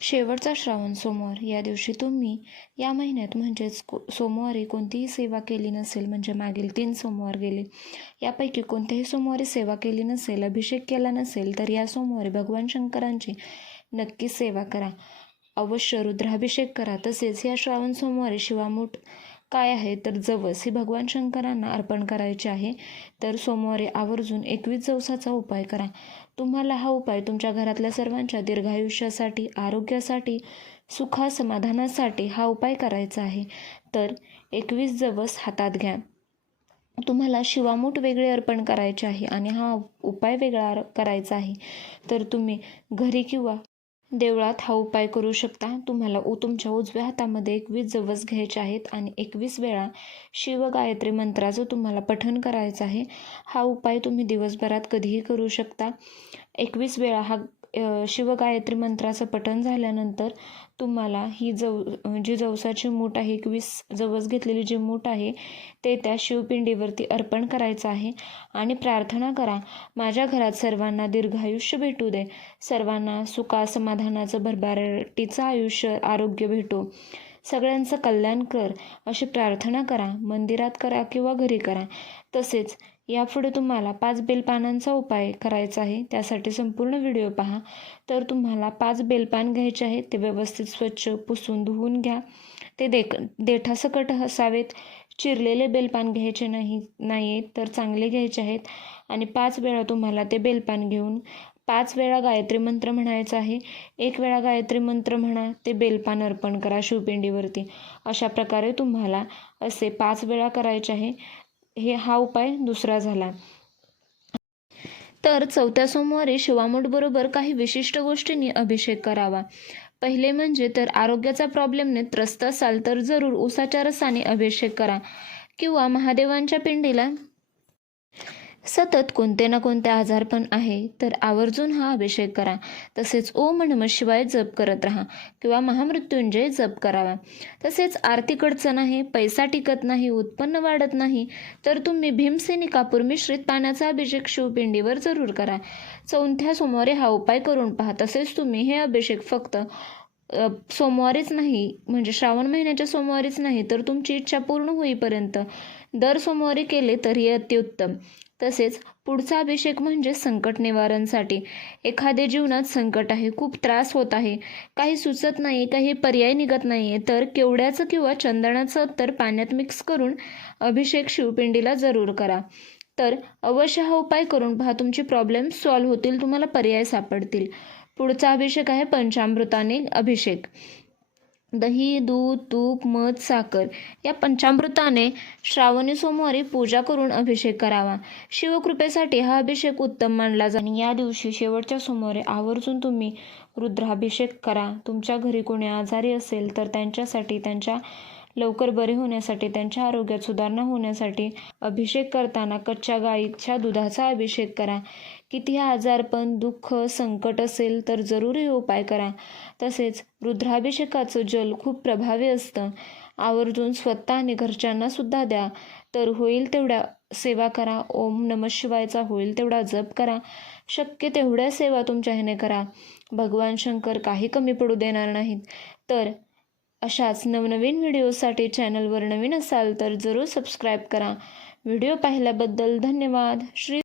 शेवटचा श्रावण सोमवार. या दिवशी तुम्ही या महिन्यात म्हणजेच सोमवारी कोणतीही सेवा केली नसेल म्हणजे मागील तीन सोमवार गेले यापैकी कोणत्याही सोमवारी सेवा केली नसेल अभिषेक केला नसेल तर या सोमवारी भगवान शंकरांची नक्की सेवा करा. अवश्य रुद्राभिषेक करा. तसेच या श्रावण सोमवारी शिवामूठ काय आहे तर जवस ही भगवान शंकरांना अर्पण करायचे आहे. तर सोमवारी आवर्जून एकवीस जवसाचा उपाय करा. तुम्हाला हा उपाय तुमच्या घरातल्या सर्वांच्या दीर्घायुष्यासाठी आरोग्यासाठी सुखा समाधानासाठी हा उपाय करायचा आहे. तर एकवीस जवस हातात घ्या. तुम्हाला शिवामूठ वेगळे अर्पण करायचे आहे आणि हा उपाय वेगळा करायचा आहे. तर तुम्ही घरी किंवा देवळात हा उपाय करू शकता. तुम्हाला उ तुमच्या उजव्या हातामध्ये एकवीस जवस घ्यायचे आहेत आणि एकवीस वेळा शिव गायत्री मंत्राचं तुम्हाला पठण करायचं आहे. हा उपाय तुम्ही दिवसभरात कधीही करू शकता. एकवीस वेळा हा शिवगायत्री मंत्राचं पठण झाल्यानंतर तुम्हाला ही जव जी जवसाची मूठ आहे एकवीस जवस घेतलेली जी मूठ आहे ते त्या शिवपिंडीवरती अर्पण करायचं आहे आणि प्रार्थना करा माझ्या घरात सर्वांना दीर्घायुष्य भेटू दे. सर्वांना सुखा समाधानाचं भरभराटीचं आयुष्य आरोग्य भेटो. सगळ्यांचं कल्याण कर. अशी प्रार्थना करा. मंदिरात करा किंवा घरी करा. तसेच यापुढे तुम्हाला पाच बेलपानांचा उपाय करायचा आहे. त्यासाठी संपूर्ण व्हिडिओ पहा. तर तुम्हाला पाच बेलपान घ्यायचे आहेत. ते व्यवस्थित स्वच्छ पुसून धुवून घ्या. ते देख देठासकट असावेत. चिरलेले बेलपान घ्यायचे नाही नाही आहेत तर चांगले घ्यायचे आहेत. आणि पाच वेळा तुम्हाला ते बेलपान घेऊन पाच वेळा गायत्री मंत्र म्हणायचा आहे. एक वेळा गायत्री मंत्र म्हणा ते बेलपान अर्पण करा शिवपिंडीवरती. अशा प्रकारे तुम्हाला असे पाच वेळा करायचे आहे. हे हा उपाय दुसरा झाला. तर चौथ्या सोमवारी शिवामूठबरोबर काही विशिष्ट गोष्टींनी अभिषेक करावा. पहिले म्हणजे तर आरोग्याचा प्रॉब्लेमने त्रस्त असाल तर जरूर उसाच्या रसाने अभिषेक करा. किंवा महादेवांच्या पिंडीला सतत कोणते ना कोणते आजारपण आहे तर आवर्जून हा अभिषेक करा. तसेच ओम नम शिवाय जप करत राहा किंवा महामृत्युंजय जप करावा. तसेच आर्थिक अडचण आहे पैसा टिकत नाही उत्पन्न वाढत नाही तर तुम्ही भीमसेनी कापूर मिश्रित पाण्याचा अभिषेक शिवपिंडीवर जरूर करा. चौथ्या सोमवारी हा उपाय करून पहा. तसेच तुम्ही हे अभिषेक फक्त सोमवारीच नाही म्हणजे श्रावण महिन्याच्या सोमवारीच नाही तर तुमची इच्छा पूर्ण होईपर्यंत. दर सोमवारी केले तरी अत्युत्तम तसेच पुढचा अभिषेक म्हणजे संकट निवारणसाठी. एखाद्या जीवनात संकट आहे खूप त्रास होत आहे. काही सुचत नाही काही पर्याय निघत नाही आहे तर केवड्याचं किंवा चंदनाचं तर पाण्यात मिक्स करून अभिषेक शिवपिंडीला जरूर करा. तर अवश्य हा उपाय करून पहा तुमचे प्रॉब्लेम सॉल्व्ह होतील तुम्हाला पर्याय सापडतील. पुढचा अभिषेक आहे पंचामृताने अभिषेक. दही दूध तूप मध साखर या पंचामृताने श्रावणी सोमवारी पूजा करून अभिषेक करावा. शिवकृपेसाठी हा अभिषेक उत्तम मानला जाणे या दिवशी शेवटच्या सोमवारी आवर्जून तुम्ही रुद्राभिषेक करा. तुमच्या घरी कोणी आजारी असेल तर त्यांच्यासाठी त्यांच्या लवकर बरे होण्यासाठी त्यांच्या आरोग्यात सुधारणा होण्यासाठी अभिषेक करताना कच्च्या गाईच्या दुधाचा अभिषेक करा. किती आजारपण दुःख संकट असेल तर जरूर उपाय करा. तसेच रुद्राभिषेकाचं जल खूप प्रभावी असतं. आवर्जून स्वतः आणि घरच्यांना सुद्धा द्या. तर होईल तेवढ्या सेवा करा. ओम नम शिवायचा होईल तेवढा जप करा. शक्य तेवढ्या सेवा तुमच्या ह्याने करा. भगवान शंकर काही कमी पडू देणार नाहीत. तर अशाच नवनवीन व्हिडिओसाठी चॅनलवर नवीन असाल तर जरूर सबस्क्राईब करा. व्हिडिओ पाहिल्याबद्दल धन्यवाद. श्री